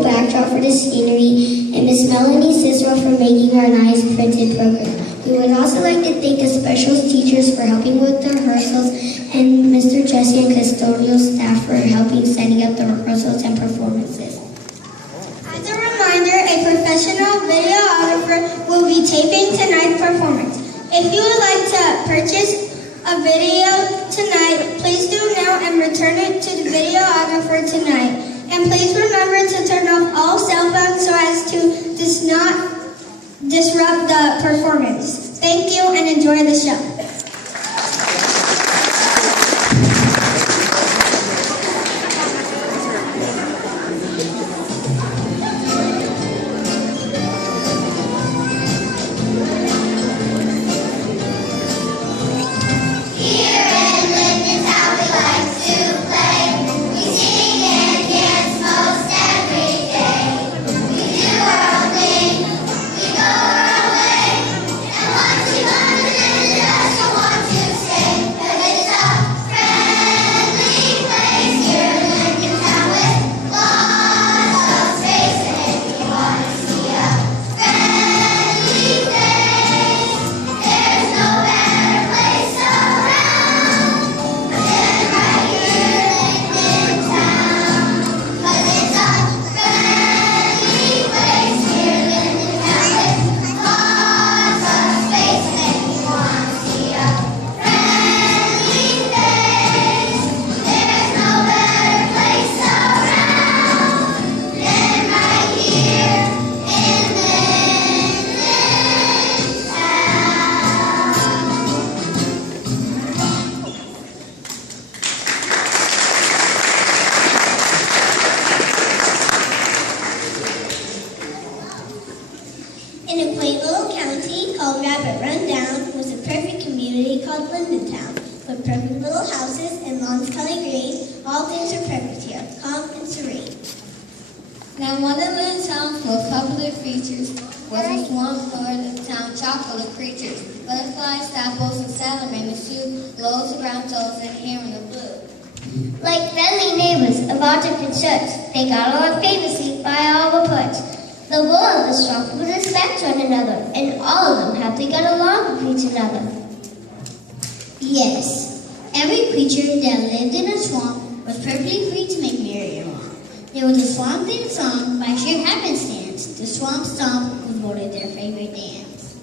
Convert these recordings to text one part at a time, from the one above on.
beautiful backdrop for the scenery, and Miss Melanie Cicero for making our nice printed program. We would also like to thank the special teachers for helping with the rehearsals, and Mr. Jesse and custodial staff for helping setting up the rehearsals and performances. As a reminder, a professional videographer will be taping tonight's performance. If you would like to purchase a video tonight, please do now and return it to the videographer tonight. And please remember to turn off all cell phones so as to not disrupt the performance. Thank you and enjoy the show. Now, one of the town's most popular features was a swamp where the town chock full of creatures. Butterflies, sapples, and salamanders too, loaves of ground toads, and here in the blue. Like friendly neighbors of all different sorts, they got along famously by all reports. The rule of the swamp would respect one another, and all of them happily got along with each another. Yes, every creature that lived in a swamp was perfectly free to make merry and wrong. There was a swamp theme song by sheer happenstance. The swamp stomp was voted their favorite dance.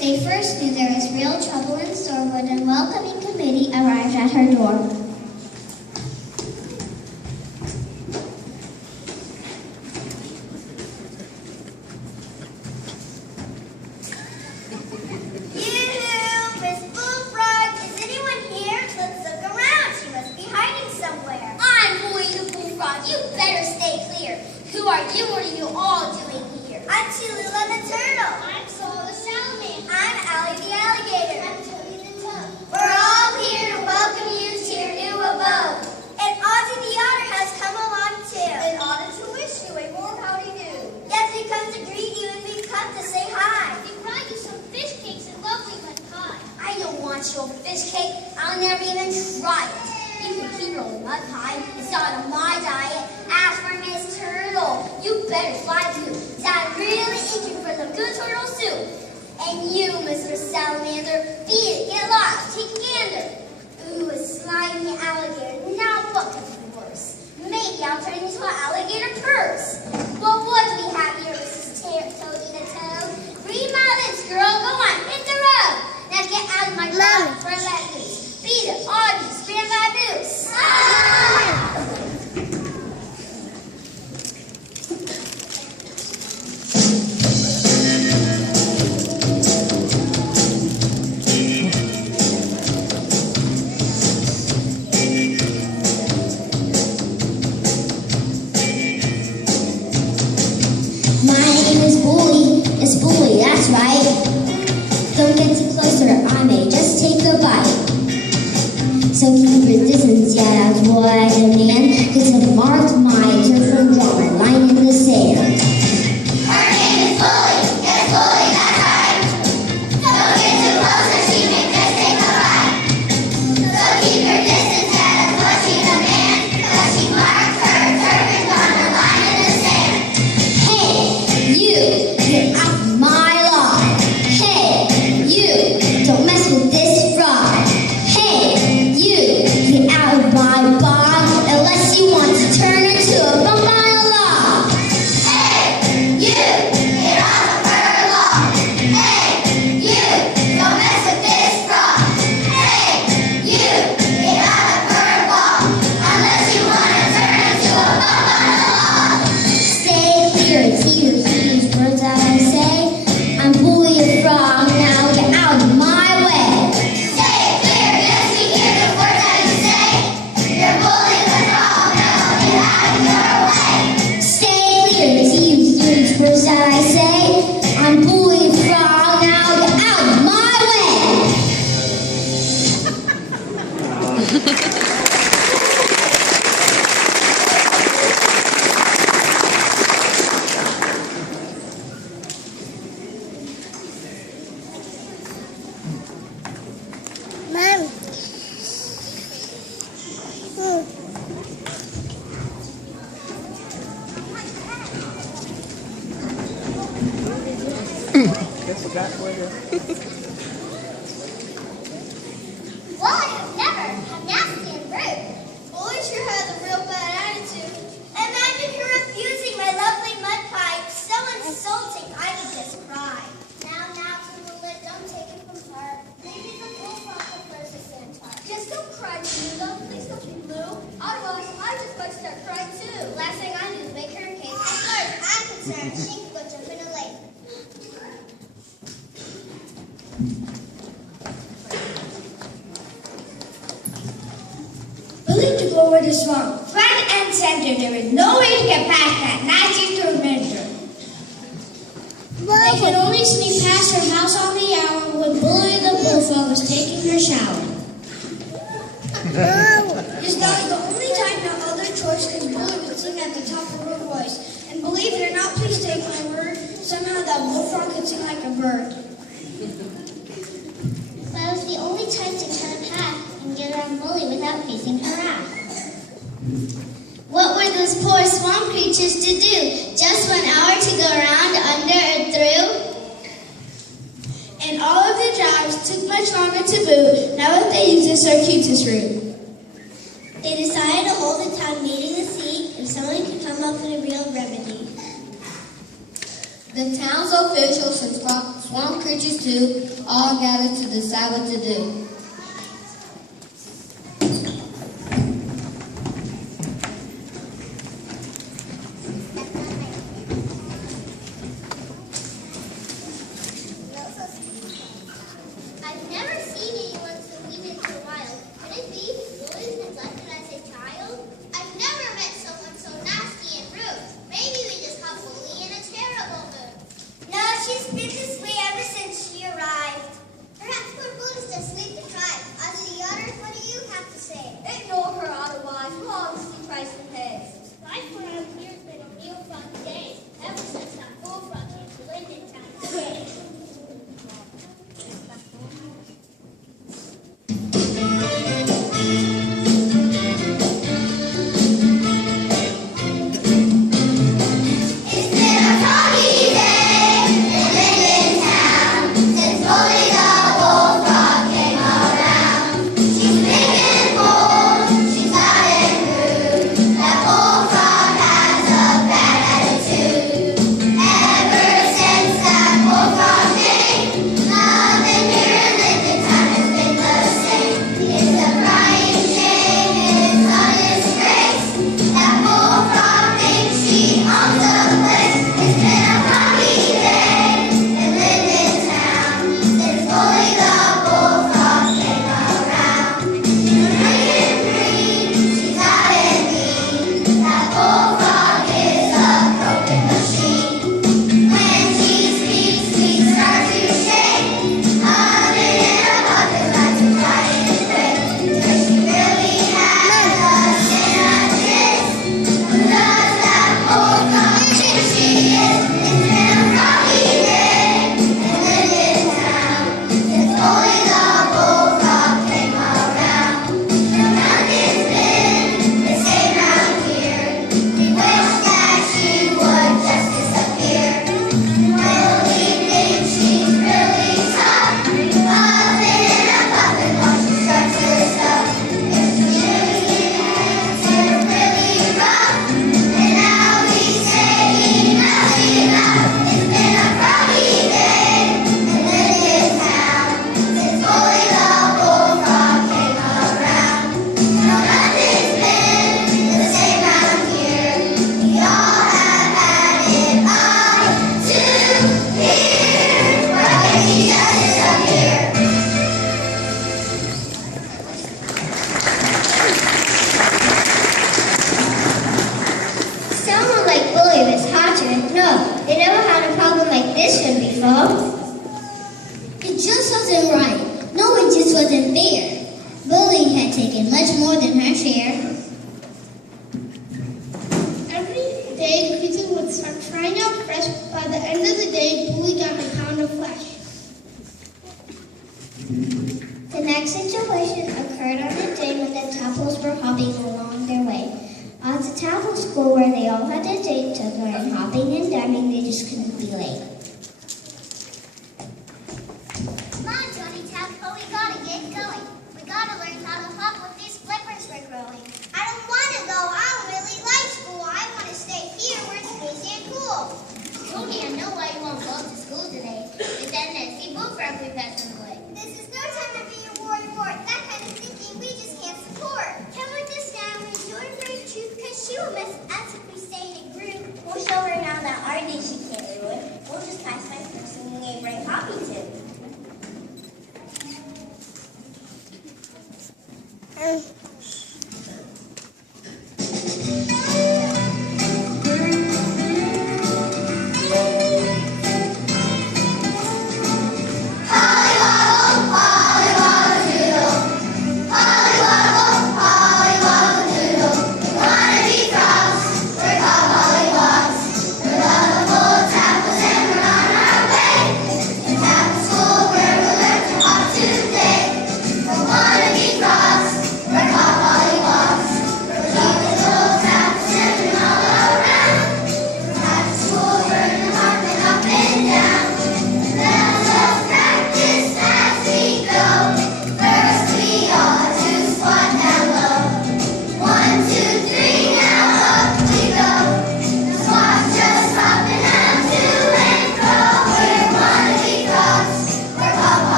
They first knew there was real trouble in store when a welcoming committee arrived at her door. all doing here? I'm Tallulah the turtle. I'm Sol the salamander. I'm Allie the alligator. I'm Toby the toad. We're all here to welcome you to your new abode. And Ozzy the otter has come along too. In order to wish you a warm howdy do. Yes, we come to greet you and we've come to say hi. We brought you some fish cakes and lovely mud pie. I don't want your fish cake. I'll never even try it. You can keep your mud pie. It's not on my diet. As for Miss Turtle, you better fly too. I'm really itching for some good turtle soup. And you, Mr. Salamander, beat it, get lost, take a gander. Ooh, a slimy alligator. Now what could be worse? Maybe I'll turn into an alligator purse. Well, what do we have here, Mrs. Toady the Toad? Read my lips, girl. Go on, hit the road. Now get out of my mouth for let loose. Beat it, Audrey, spin my boots. My name is Bully. It's Bully, that's right. Don't get too close or I may just take a bite. So keep your distance, yeah, that's what I demand. Cause I've marked my turn from drawing line in the sand. Her name is Bully. It's Bully, that's right. Don't get too close or she may just take a bite. So keep your distance, yeah, that's what she demands. Cause she marked her turf and drawn her line in the sand. Hey, you're out of my lawn. Hey, you, don't mess with this frog. Hey, you, get out of my bog, unless you want to turn into a mile log. Hey, you, get off of her lawn. Hey, you, don't mess with this frog. Hey, you, get out of her lawn. Unless you want to turn into a log. Stay clear and see your huge words that I say. I'm Bully the frog, now get out of my way. Stay clear, yes, we hear the words that you say. You're bullying the frog, now get out of your way. Stay clear and see your huge words that I say. I'm Bully the frog, now get out of my way. Well, I have never had nasty and rude. Bully sure has a real bad attitude. Imagine her refusing my lovely mud pie. So insulting, I would just cry. Now, Tallulah, don't take it from heart. Maybe the bullfrog prefers a sand tart. Just don't cry, Tallulah. Please don't be blue. Otherwise, I just might start crying too. Last thing I do is make her a cake. As far as I'm concerned, she can go jump in a lake. Bully took over the swamp, front and center. There was no way to get past that nasty tormentor. They could only sneak past her house on the hour when Bully the bullfrog was taking her shower. This that was the only time no other choice because Bully would sing at the top of her voice. And believe it or not, please take my word, somehow that bullfrog could sing like a bird. That was the only time to cut a path and get around Bully without facing her wrath. What were those poor swamp creatures to do? Just 1 hour to go around, under, or through? And all of the drives took much longer to boot now that they used the circuitous route. They decided to hold a town meeting to see if someone could come up with a real remedy. The town's officials and swamp creatures too all gathered to decide what to do. I've never seen anyone so mean and so wild. Could it be Bully was neglected as a child? I've never met someone so nasty and rude. Maybe we just caught Bully Ignore her otherwise, long as she tries to pay. Life around here has been a real fun day, ever since that bullfrog came to Linden Town today. It's been a foggy day in Linden Town since Bully the bullfrog came around. She's big and bold, she's loud and rude. That bullfrog has a bad attitude. Ever since that bullfrog came, nothing here in Linden Town has been the same. It's a crying shame, it's a disgrace. That bullfrog thinks she owns the place. It's been a foggy day in Linden Town since Bully the bullfrog came around. She's big and green, she's loud and mean. That bullfrog is a broken machine. When she speaks, we start to shake. Humming in a puppet like a giant quake. Does she really have us in a kiss? Who does that bullfrog think she is? It's been a foggy day in Linden Town since Bully the bullfrog came around. Nothing's been the same round here. We wish that she would just disappear. Will we think she's really tough? Huffing in a puffin while she starts her stuff. If she really hands her really rough, and now we say enough, enough. It's been a foggy day in Linden Town since Bully the bullfrog came around. No, nothing's been the same round here. We all have had it up to here. Why can't she just disappear? Someone like Bully was hotter. No, they never had a problem like this one before. It just wasn't right. No, it just wasn't fair. Bully had taken much more than her share. Every day, the creature would start trying out fresh. By the end of the day, Bully got a pound of flesh. The next situation occurred on a day when the Tapples were hopping along their way. At the Tapple school where they all had a date to learn hopping and diving, they just couldn't be late. Come on, Johnny Tadpole, we gotta get going. We gotta learn how to hop with these flippers we're growing. I don't wanna go, I don't really like school. I wanna stay here where it's crazy and cool. Tony, I know why you won't go to school today. It's that nasty bullfrog we passed on the way. This is no time to be a war report. That kind of thinking we just can't support. Tell her this now and show her the truth, cause she will miss us if we stay in a group. We'll show her now that our day she can't ruin. We'll just pass by first and we ain't bring hopping to. We're called pollywogs. We're the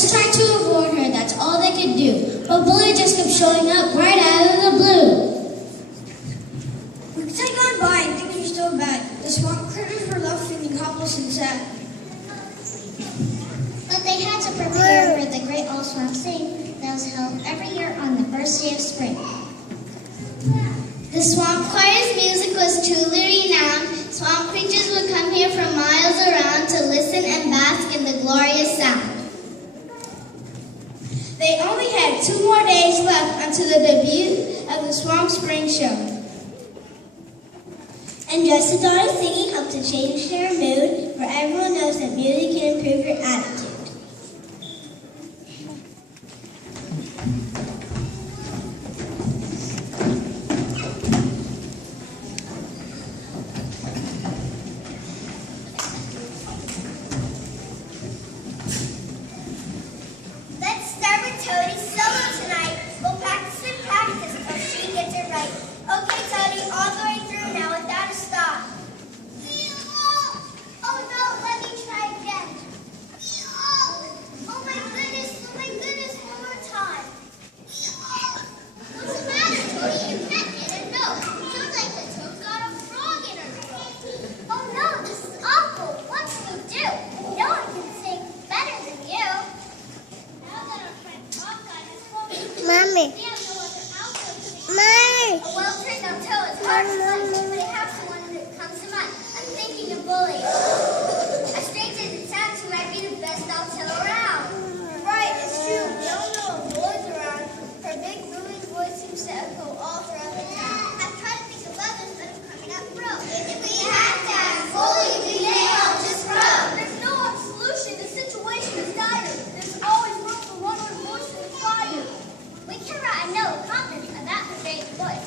just tried to avoid her, that's all they could do. But Bully just kept showing up right out of the blue. Weeks had gone by and things were still bad. The swamp critters were left feeling helpless and sad. But they had to prepare for the Great Old Swamp Sing that was held every year on the first day of spring. The Swamp Choir's music was truly renowned. Swamp creatures would come here from miles around to listen and bask in the glorious sound. They only had 2 more days left until the debut of the Swamp Spring Show. And just as thought of singing helped to change their mood, for everyone knows that music can improve your attitude. Let's start with Toadie's solo tonight. We'll practice and practice until she gets it right. Okay, Toadie, all the way through now without a stop. Oh no, let me try again. Oh my goodness, one more time. What's the matter, Toadie? You can't get a note. Sounds like the toad got a frog in her throat. Oh no, this is awful. What can we do? No one can sing better than you. Now that our friend Frog got his home, Mommy. we have no other outlet to sing. Mommy. A well-trained toe is hard to find, but I have someone that comes to mind. I'm thinking of Bully. As strange as it sounds, he might be the best outfit around. Right, it's true. We all know a Bully's around. Her big booming voice seems to echo all throughout the town. I've tried to think of others, but I'm coming up broke. If we had to have Bully, we may all just grow. There's no solution. The situation is dire. There's always room for one more voice in the fire. We can write a note of confidence about her great voice.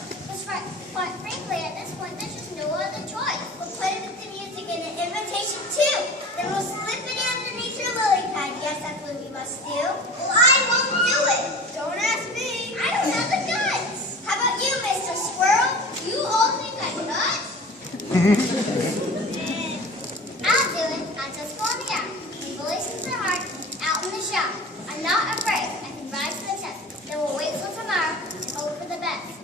But frankly, at this point, there's just no other choice. We'll put it with the music and an invitation too. Then we'll slip it underneath your lily pad. Yes, that's what we must do. Well, I won't do it. Don't ask me. I don't have the guts. How about you, Mr. Squirrel? You all think I'm nuts? I'll do it. I'll just go on the air. When Bully sings her heart out in the shout. I'm not afraid. I can rise to the test. Then we'll wait till tomorrow and hope for the best.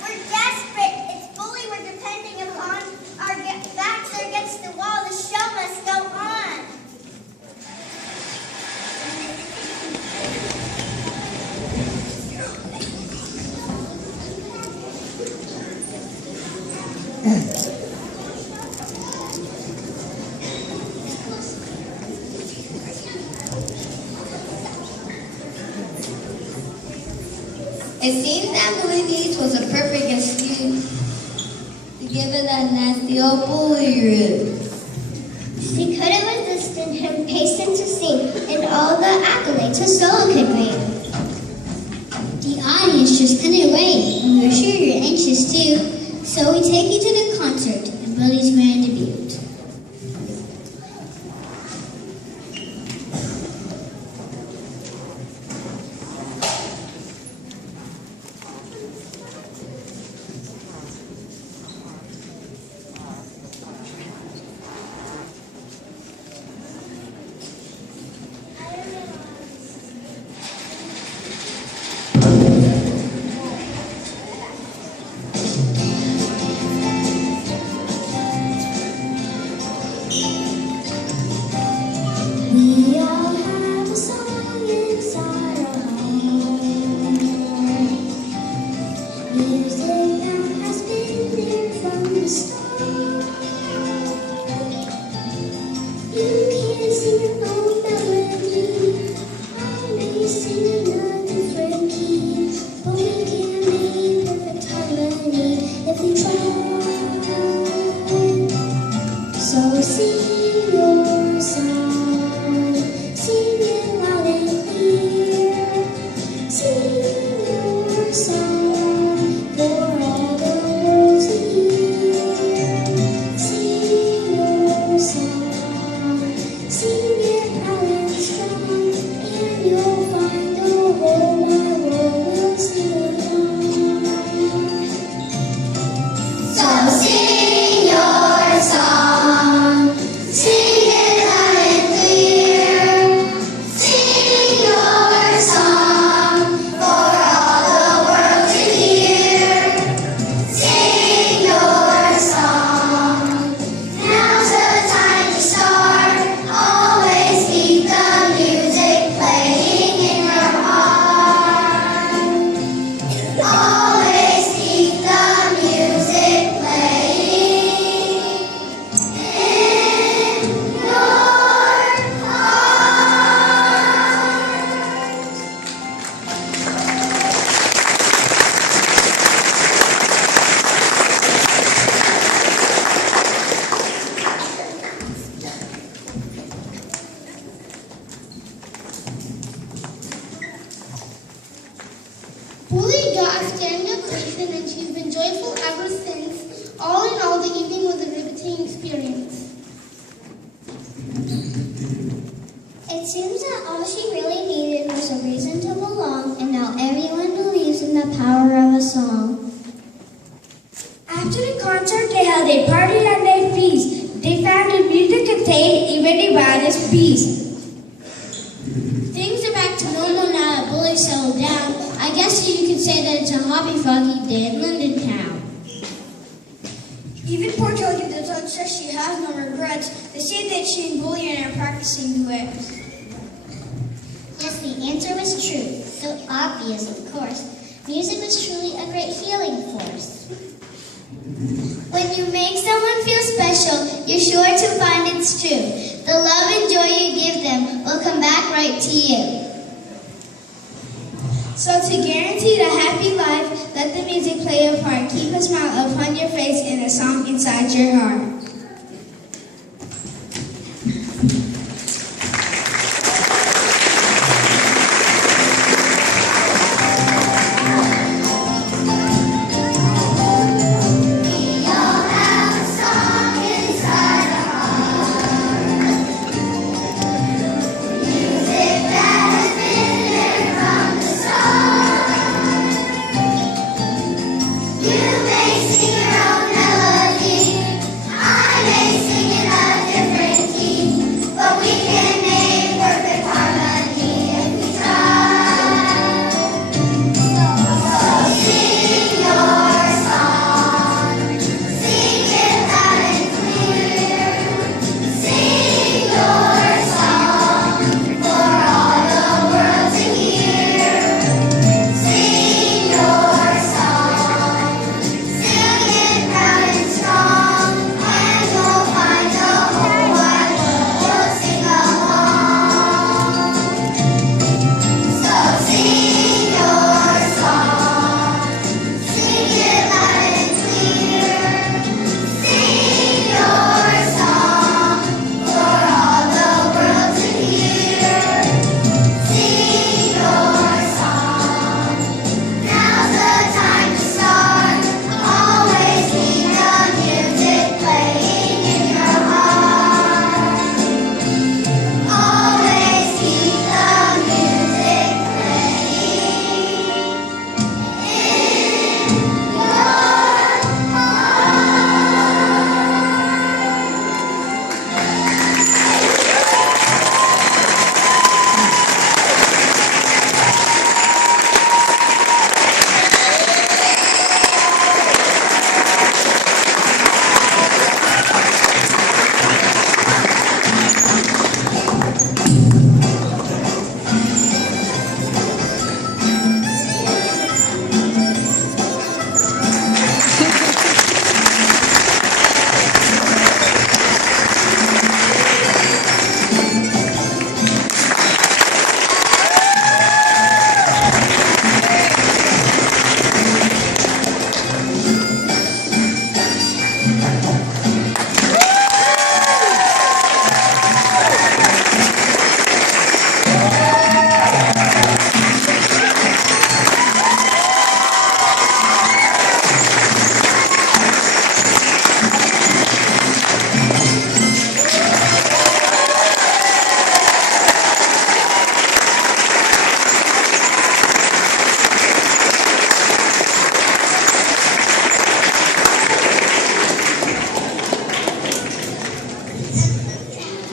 We're desperate. It's Bully we're depending upon. Our backs are against the wall. The show must go on. It seems that Bully Beach was a perfect excuse to give it that nasty old bully root. She couldn't resist him hastened to sing, and all the accolades her solo could bring. The audience just couldn't wait, and we're sure you're anxious too. So we take you to the concert and Bully's grand debut. We all have a song inside our heart. Music that has been there from the start. You can sing your own melody. I may sing in a different key, but we can make perfect harmony if we try. So sing your song, sing it loud and clear. Sing your song for all the world to hear. Sing your song, sing it loud and strong, and you'll find the whole wide world will sing along. So sing your song. seems that all she really needed was a reason to belong, and now everyone believes in the power of a song. After the concert, they held a party and a feast. They found the music contained even the wildest beast. Things are back to normal now that Bully settled down. I guess you could say that it's a hobby froggy day in London town. Even poor Jody the Toad says she has no regrets. They say that she and Bully are practicing duets. Yes, the answer was true. So obvious, of course. Music was truly a great healing force. When you make someone feel special, you're sure to find it's true. The love and joy you give them will come back right to you. So to guarantee the happy life, let the music play a part. Keep a smile upon your face and a song inside your heart.